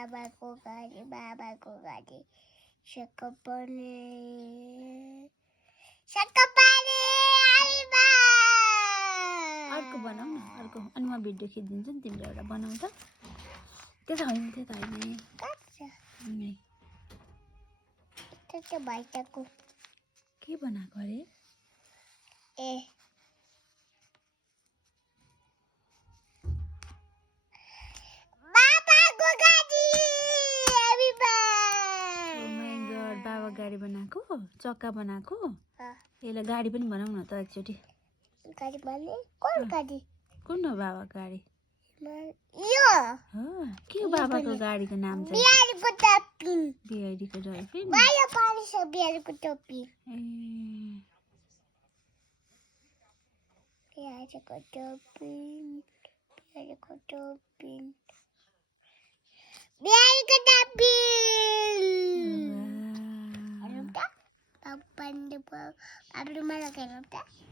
बाबाको गाडी सकपने अर्को बनाऊ न अर्को अनि म भिडियो खिचिदिन्छु नि तिमीले एउटा बनाऊ त त्यता होइन के बनाएको अरे बाबा गाडी बनाएको चक्का बनाएको यसलाई गाडी पनि बनाऊ न त एकचोटि कुन हो बाबा गाडी के हो बाबाको गाडीको नाम चाहिँ बिहारीको डल्फिन Papa,